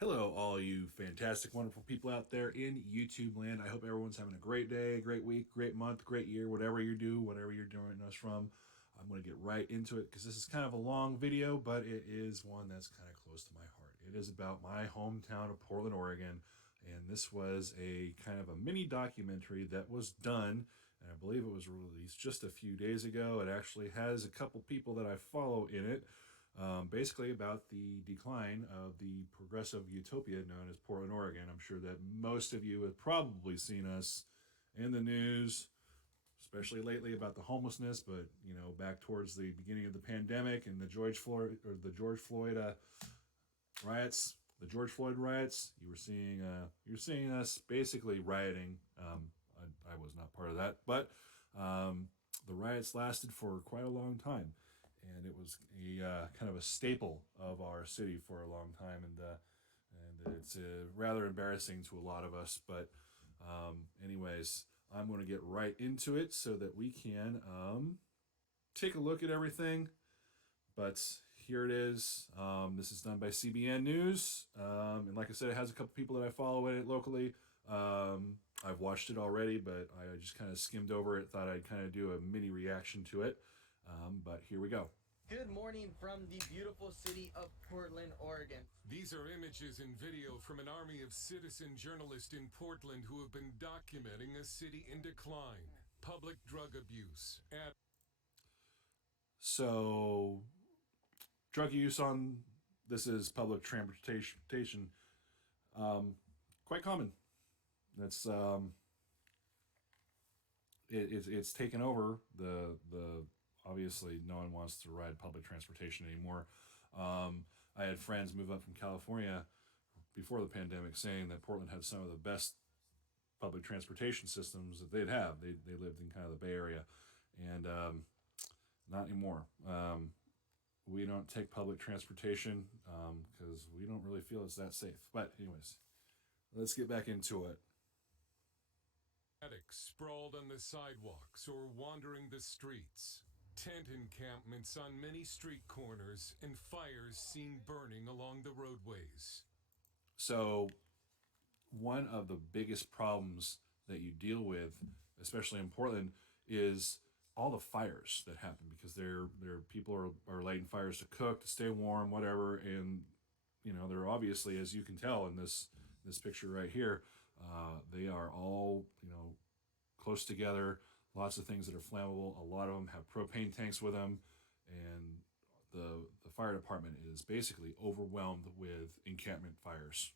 Hello, all you fantastic, wonderful people out there in YouTube land. I hope everyone's having a great day, great week, great month, great year, whatever you do, whatever you're doing us from. I'm going to get right into it because this is kind of a long video, but it is one that's kind of close to my heart. It is about my hometown of Portland, Oregon, and this was a kind of a mini documentary that was done, and I believe it was released just a few days ago. It actually has a couple people that I follow in it, basically about the decline of the progressive utopia known as Portland, Oregon. I'm sure that most of you have probably seen us in the news, especially lately about the homelessness. But back towards the beginning of the pandemic and the George Floyd riots, you were seeing us basically rioting. I was not part of that, but the riots lasted for quite a long time, and it was a kind of a staple of our city for a long time, and it's rather embarrassing to a lot of us. But anyways, I'm going to get right into it so that we can take a look at everything. But here it is. This is done by CBN News, and like I said, it has a couple people that I follow in it locally. I've watched it already, but I just kind of skimmed over it. Thought I'd kind of do a mini reaction to it. But here we go. Good morning from the beautiful city of Portland, Oregon. These are images and video from an army of citizen journalists in Portland who have been documenting a city in decline, public drug abuse, and So, drug use on this is public transportation, quite common. That's it's taken over the obviously no one wants to ride public transportation anymore. I had friends move up from California before the pandemic saying that Portland had some of the best public transportation systems that they'd have. They lived in kind of the Bay Area, and not anymore. We don't take public transportation because we don't really feel it's that safe. But anyways, let's get back into it. addicts sprawled on the sidewalks or wandering the streets. Tent encampments on many street corners and fires seen burning along the roadways. So one of the biggest problems that you deal with, especially in Portland, is all the fires that happen because there people are lighting fires to cook, to stay warm, whatever, and they're obviously, as you can tell in this picture right here, they are all close together. Lots of things that are flammable. A lot of them have propane tanks with them, and the fire department is basically overwhelmed with encampment fires.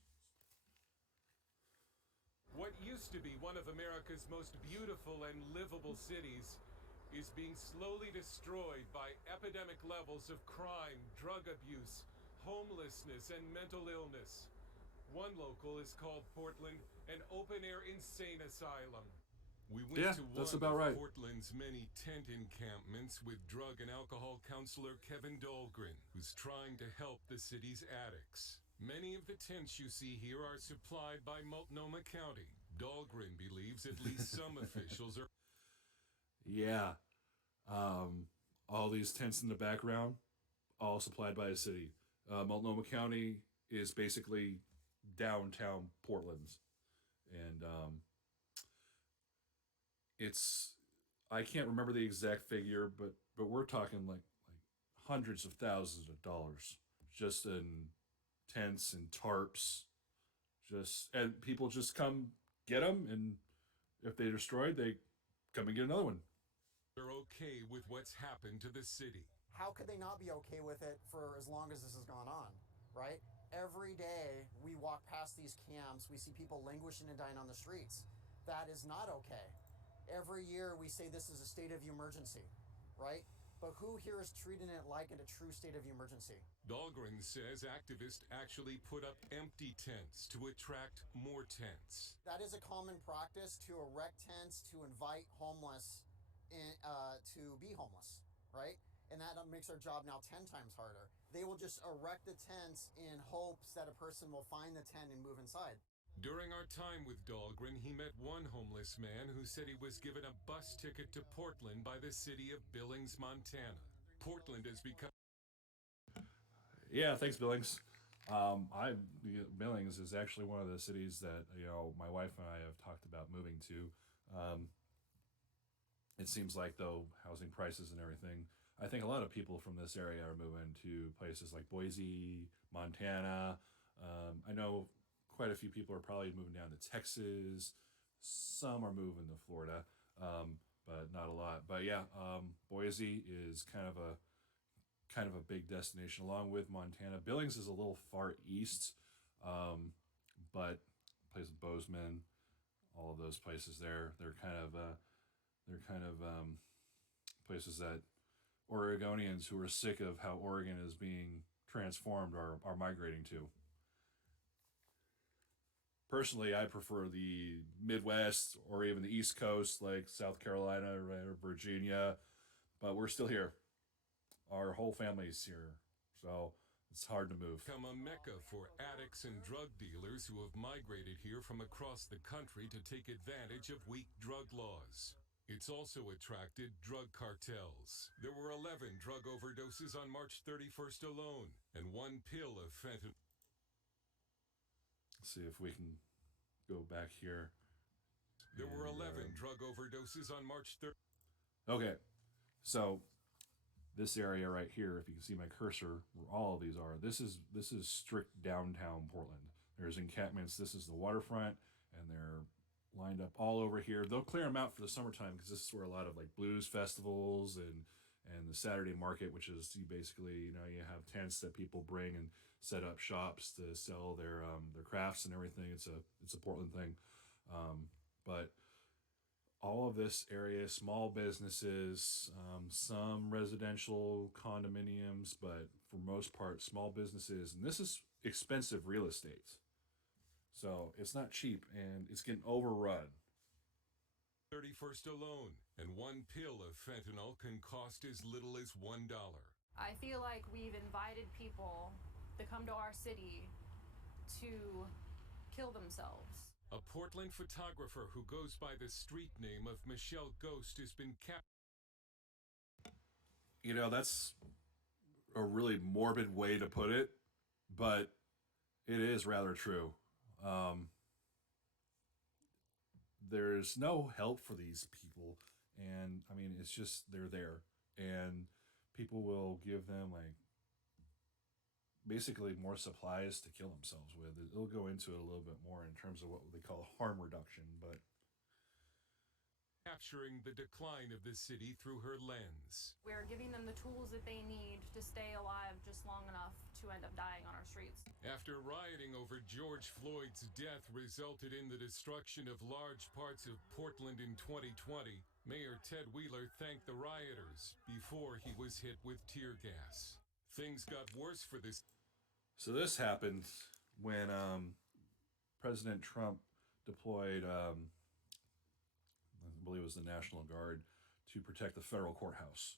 What used to be one of America's most beautiful and livable cities is being slowly destroyed by epidemic levels of crime, drug abuse, homelessness, and mental illness. One local is called Portland an open-air insane asylum. We went Yeah, to that's one about of right. Portland's many tent encampments with drug and alcohol counselor Kevin Dahlgren, who's trying to help the city's addicts. Many of the tents you see here are supplied by Multnomah County. Dahlgren believes at least some officials are Yeah, all these tents in the background, all supplied by the city. Multnomah County is basically downtown Portland, and it's I can't remember the exact figure, but we're talking like hundreds of thousands of dollars just in tents and tarps, just and people just come get them, and if they're destroyed, they come and get another one. okay with what's happened to the city. How could they not be okay with it for as long as this has gone on, right? Every day we walk past these camps, we see people languishing and dying on the streets. That is not okay. Every year we say this is a state of emergency, right? But who here is treating it like a true state of emergency? Dahlgren says activists actually put up empty tents to attract more tents. That is a common practice, to erect tents to invite homeless to be homeless, right? And that makes our job now 10 times harder. They will just erect the tents in hopes that a person will find the tent and move inside. During our time with Dahlgren, he met one homeless man who said he was given a bus ticket to Portland by the city of Billings, Montana. Portland has become Yeah, thanks, Billings. Billings is actually one of the cities that my wife and I have talked about moving to. It seems like though housing prices and everything, I think a lot of people from this area are moving to places like Boise, Montana. I know quite a few people are probably moving down to Texas. Some are moving to Florida, but not a lot. But yeah, Boise is kind of a big destination, along with Montana. Billings is a little far east, but place of Bozeman, all of those places there, they're kind of places that Oregonians who are sick of how Oregon is being transformed are migrating to. Personally, I prefer the Midwest or even the East Coast, like South Carolina or Virginia, but we're still here. Our whole family's here, so it's hard to move. Become a mecca for addicts and drug dealers who have migrated here from across the country to take advantage of weak drug laws. It's also attracted drug cartels. There were 11 drug overdoses on March 31st alone, and 1 pill of fentanyl. Let's see if we can go back here. There were 11 drug overdoses on March 3rd. Okay, so this area right here, if you can see my cursor, where all of these are, this is strict downtown Portland. There's encampments. This is the waterfront, and they're lined up all over here. They'll clear them out for the summertime because this is where a lot of like blues festivals and the Saturday market, which is you basically you have tents that people bring and set up shops to sell their crafts and everything. It's a Portland thing, but all of this area, small businesses, some residential condominiums, but for most part, small businesses. And this is expensive real estate. So it's not cheap and it's getting overrun. 31st alone, and 1 pill of fentanyl can cost as little as $1. I feel like we've invited people to come to our city to kill themselves. A Portland photographer who goes by the street name of Michelle Ghost has been captured. That's a really morbid way to put it, but it is rather true. There's no help for these people, and I mean, it's just they're there, and people will give them like basically more supplies to kill themselves with. It'll go into it a little bit more in terms of what they call harm reduction, but Capturing the decline of the city through her lens. We're giving them the tools that they need to stay alive just long enough to end up dying on our streets. After rioting over George Floyd's death resulted in the destruction of large parts of Portland in 2020, Mayor Ted Wheeler thanked the rioters before he was hit with tear gas. Things got worse for this. So this happened when President Trump deployed, I believe it was the National Guard, to protect the federal courthouse.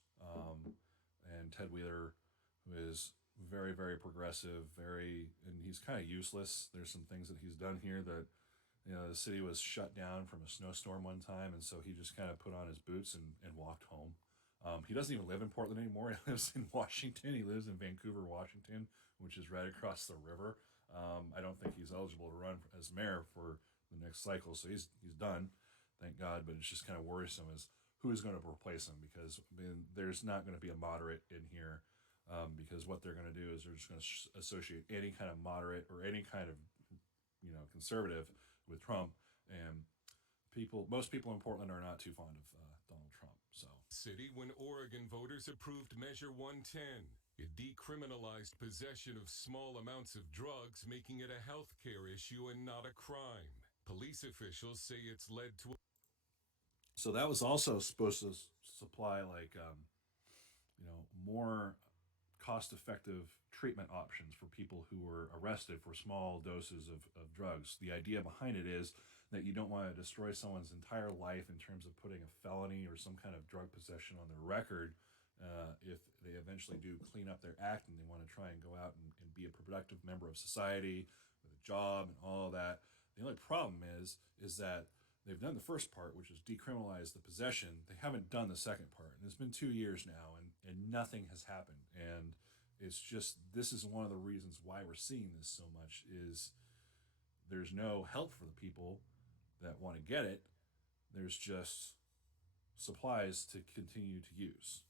And Ted Wheeler, who is very, very progressive, and he's kind of useless. There's some things that he's done here that, the city was shut down from a snowstorm one time, and so he just kind of put on his boots and walked home. He doesn't even live in Portland anymore. He lives in Washington. He lives in Vancouver, Washington, which is right across the river. I don't think he's eligible to run as mayor for the next cycle, so he's done, thank God. But it's just kind of worrisome as who's going to replace him, because there's not going to be a moderate in here, because what they're going to do is they're just going to associate any kind of moderate or any kind of conservative with Trump, and most people in Portland are not too fond of Donald Trump. So City when Oregon voters approved Measure 110. It decriminalized possession of small amounts of drugs, making it a health care issue and not a crime. Police officials say it's led to. So that was also supposed to supply more cost-effective treatment options for people who were arrested for small doses of drugs. The idea behind it is that you don't want to destroy someone's entire life in terms of putting a felony or some kind of drug possession on their record if they eventually do clean up their act and they want to try and go out and be a productive member of society with a job and all of that. The only problem is that they've done the first part, which is decriminalize the possession. They haven't done the second part. And it's been 2 years now, and nothing has happened. And It's just, this is one of the reasons why we're seeing this so much, is there's no help for the people that want to get it. There's just supplies to continue to use.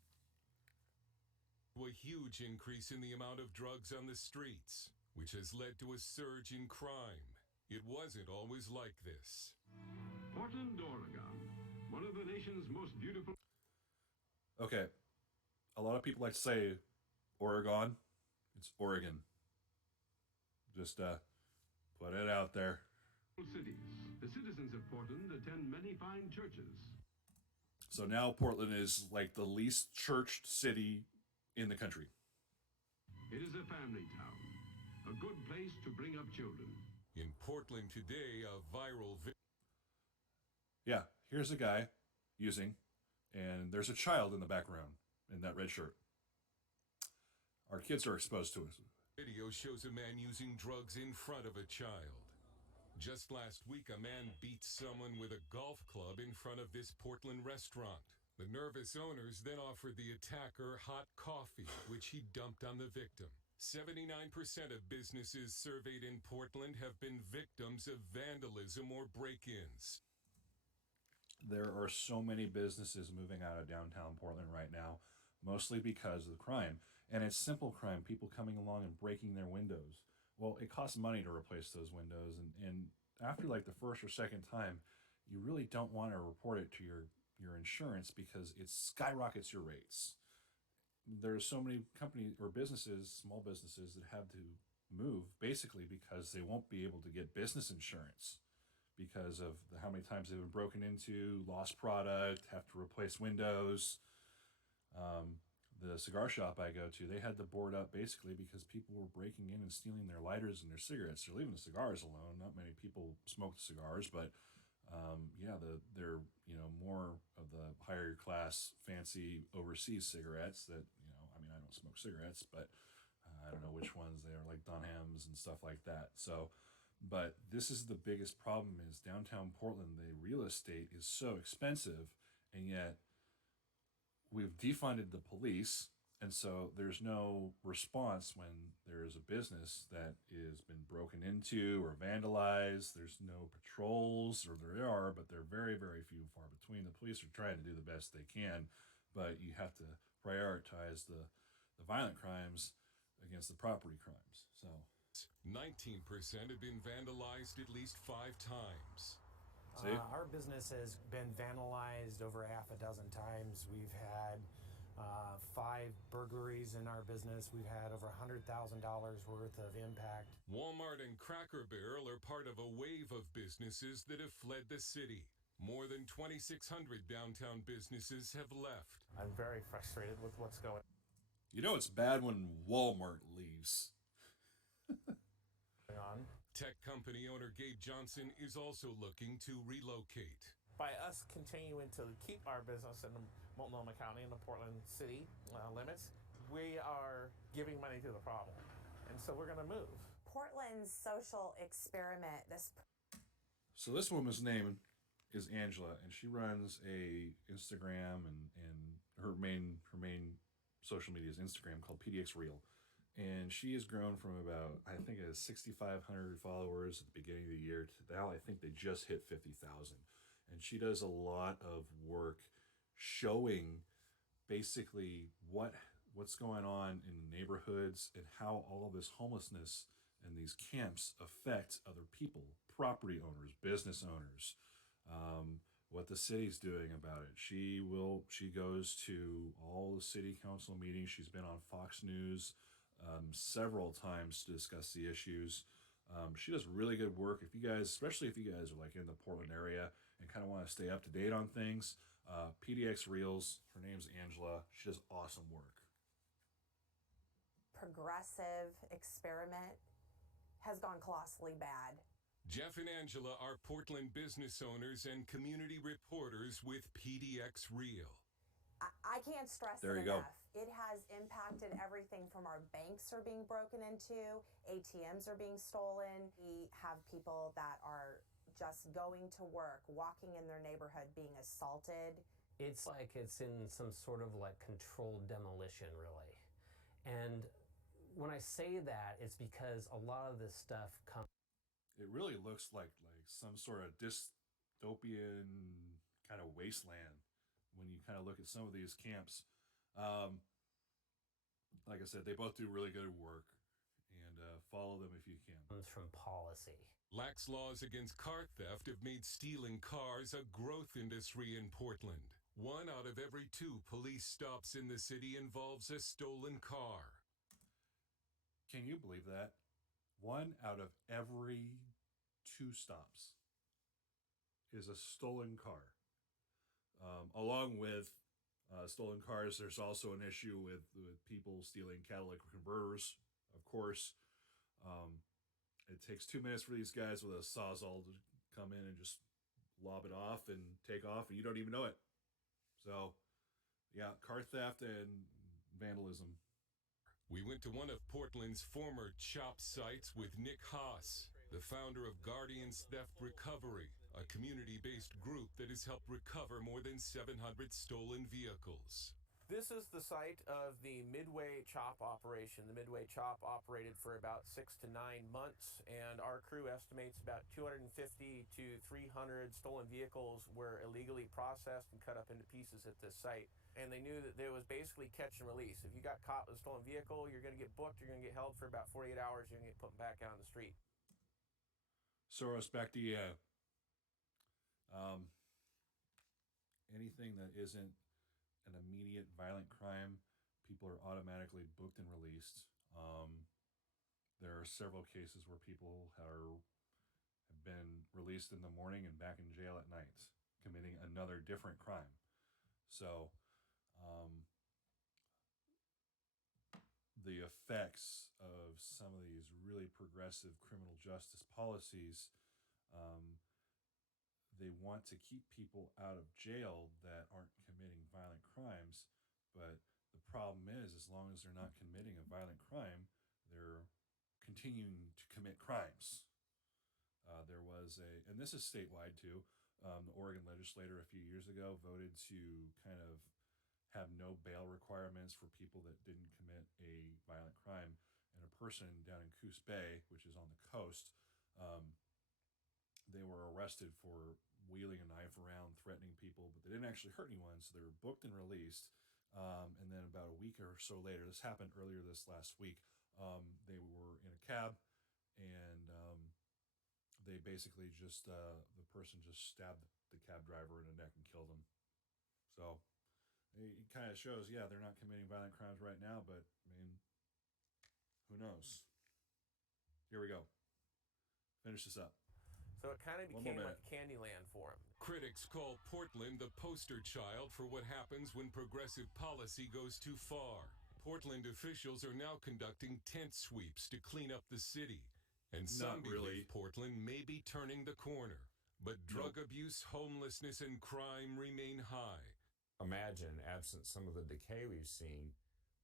A huge increase in the amount of drugs on the streets, which has led to a surge in crime. It wasn't always like this. Portland, Oregon, one of the nation's most beautiful. Okay, a lot of people like to say Oregon. It's Oregon. Just put it out there. Cities. The citizens of Portland attend many fine churches. So now Portland is like the least churched city in the country. It is a family town, a good place to bring up children. In Portland today, a viral Yeah, here's a guy using, and there's a child in the background in that red shirt. Our kids are exposed to it. video shows a man using drugs in front of a child. Just last week, a man beat someone with a golf club in front of this Portland restaurant. The nervous owners then offered the attacker hot coffee, which he dumped on the victim. 79% of businesses surveyed in Portland have been victims of vandalism or break-ins. There are so many businesses moving out of downtown Portland right now, mostly because of the crime. And it's simple crime, people coming along and breaking their windows. Well, it costs money to replace those windows, and after like the first or second time, you really don't want to report it to your insurance because it skyrockets your rates. There's so many companies or businesses, small businesses, that have to move basically because they won't be able to get business insurance because of how many times they've been broken into, lost product, have to replace windows. The cigar shop I go to, they had to board up basically because people were breaking in and stealing their lighters and their cigarettes. They're leaving the cigars alone. Not many people smoke cigars, but they're more of the higher class, fancy overseas cigarettes that, I don't smoke cigarettes, but I don't know which ones they are, like Dunhams and stuff like that. So, but this is the biggest problem is downtown Portland, the real estate is so expensive, and yet we've defunded the police, and so there's no response when there is a business that is been broken into or vandalized. There's no patrols, or there are, but they're very, very few and far between. The police are trying to do the best they can, but you have to prioritize the violent crimes against the property crimes. So 19% have been vandalized at least 5 times. Our business has been vandalized over half a dozen times. We've had 5 burglaries in our business. We've had over $100,000 worth of impact. Walmart and Cracker Barrel are part of a wave of businesses that have fled the city. More than 2,600 downtown businesses have left. I'm very frustrated with what's going it's bad when Walmart leaves. on. Tech company owner Gabe Johnson is also looking to relocate. By us continuing to keep our business in Multnomah County and the Portland city limits, we are giving money to the problem. And so we're going to move. Portland's social experiment. So this woman's name is Angela, and she runs a Instagram, and her main social media is Instagram, called PDX Real. And she has grown from about, I think it has 6,500 followers at the beginning of the year to now I think they just hit 50,000. And she does a lot of work showing basically what's going on in the neighborhoods and how all of this homelessness and these camps affect other people, property owners, business owners, what the city's doing about it. She goes to all the city council meetings. She's been on Fox News several times to discuss the issues. She does really good work. Especially if you guys are like in the Portland area and kind of want to stay up to date on things, PDX Reels, her name's Angela. She does awesome work. Progressive experiment has gone colossally bad. Jeff and Angela are Portland business owners and community reporters with PDX Real. I can't stress There it you go. enough. It has impacted everything from our banks are being broken into, ATMs are being stolen. We have people that are just going to work, walking in their neighborhood, being assaulted. It's like it's in some sort of like controlled demolition, really. And when I say that, it's because a lot of this stuff comes. It really looks like some sort of dystopian kind of wasteland when you kind of look at some of these camps. Like I said, they both do really good work, and follow them if you can. Comes from policy. Lax laws against car theft have made stealing cars a growth industry in Portland. 1 out of every 2 police stops in the city involves a stolen car. Can you believe that? 1 out of every 2 stops is a stolen car. Along with stolen cars, there's also an issue with people stealing catalytic converters, of course. It takes 2 minutes for these guys with a sawzall to come in and just lob it off and take off, and you don't even know it. So, yeah, car theft and vandalism. We went to one of Portland's former CHOP sites with Nick Haas, the founder of Guardians Theft Recovery, a community-based group that has helped recover more than 700 stolen vehicles. This is the site of the Midway CHOP operation. The Midway CHOP operated for about 6 to 9 months, and our crew estimates about 250 to 300 stolen vehicles were illegally processed and cut up into pieces at this site. And they knew that there was basically catch and release. If you got caught with a stolen vehicle, you're going to get booked, you're going to get held for about 48 hours, you're going to get put back out on the street. Soros, back to you. Anything that isn't an immediate violent crime, people are automatically booked and released. There are several cases where people have been released in the morning and back in jail at night, committing another different crime. So, the effects of some of these really progressive criminal justice policies, they want to keep people out of jail that aren't committing violent crimes, but the problem is, as long as they're not committing a violent crime, they're continuing to commit crimes. There was and this is statewide too, the Oregon legislature a few years ago voted to kind of have no bail requirements for people that didn't commit a violent crime, and a person down in Coos Bay, which is on the coast, they were arrested for wheeling a knife around, threatening people, but they didn't actually hurt anyone, so they were booked and released. And then about a week or so later, this happened earlier this last week, they were in a cab, and they basically just, the person just stabbed the cab driver in the neck and killed him. So it kind of shows, yeah, they're not committing violent crimes right now, but I mean, who knows? Here we go. Finish this up. So it kind of became like Candyland for him. Critics call Portland the poster child for what happens when progressive policy goes too far. Portland officials are now conducting tent sweeps to clean up the city. And some believe Portland may be turning the corner. But drug abuse, homelessness, and crime remain high. Imagine, absent some of the decay we've seen,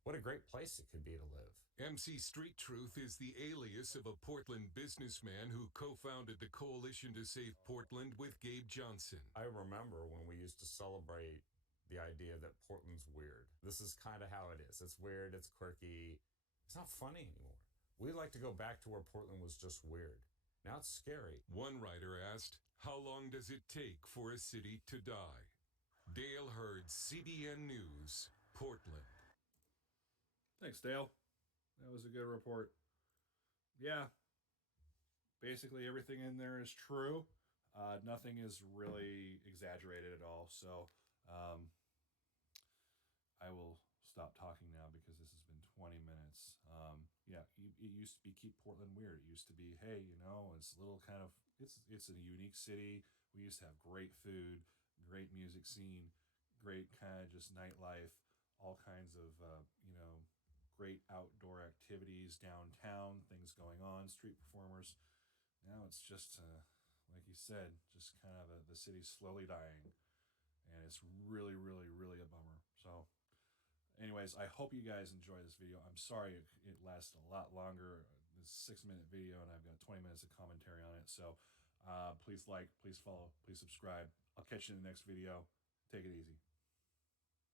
what a great place it could be to live. MC Street Truth is the alias of a Portland businessman who co-founded the Coalition to Save Portland with Gabe Johnson. I remember when we used to celebrate the idea that Portland's weird. This is kind of how it is. It's weird, it's quirky. It's not funny anymore. We like to go back to where Portland was just weird. Now it's scary. One writer asked, how long does it take for a city to die? Dale Hurd, CBN News, Portland. Thanks, Dale. That was a good report. Yeah, basically everything in there is true. Nothing is really exaggerated at all. So I will stop talking now because this has been 20 minutes. Yeah, it used to be keep Portland weird. It used to be, hey, you know, it's a little kind of, it's a unique city. We used to have great food, great music scene, great kind of just nightlife, all kinds of, you know, great outdoor activities downtown, things going on, street performers. Now it's just, like you said, just kind of the city's slowly dying. And it's really, really, really a bummer. So anyways, I hope you guys enjoy this video. I'm sorry it lasted a lot longer. This 6-minute video, and I've got 20 minutes of commentary on it. So please like, please follow, please subscribe. I'll catch you in the next video. Take it easy.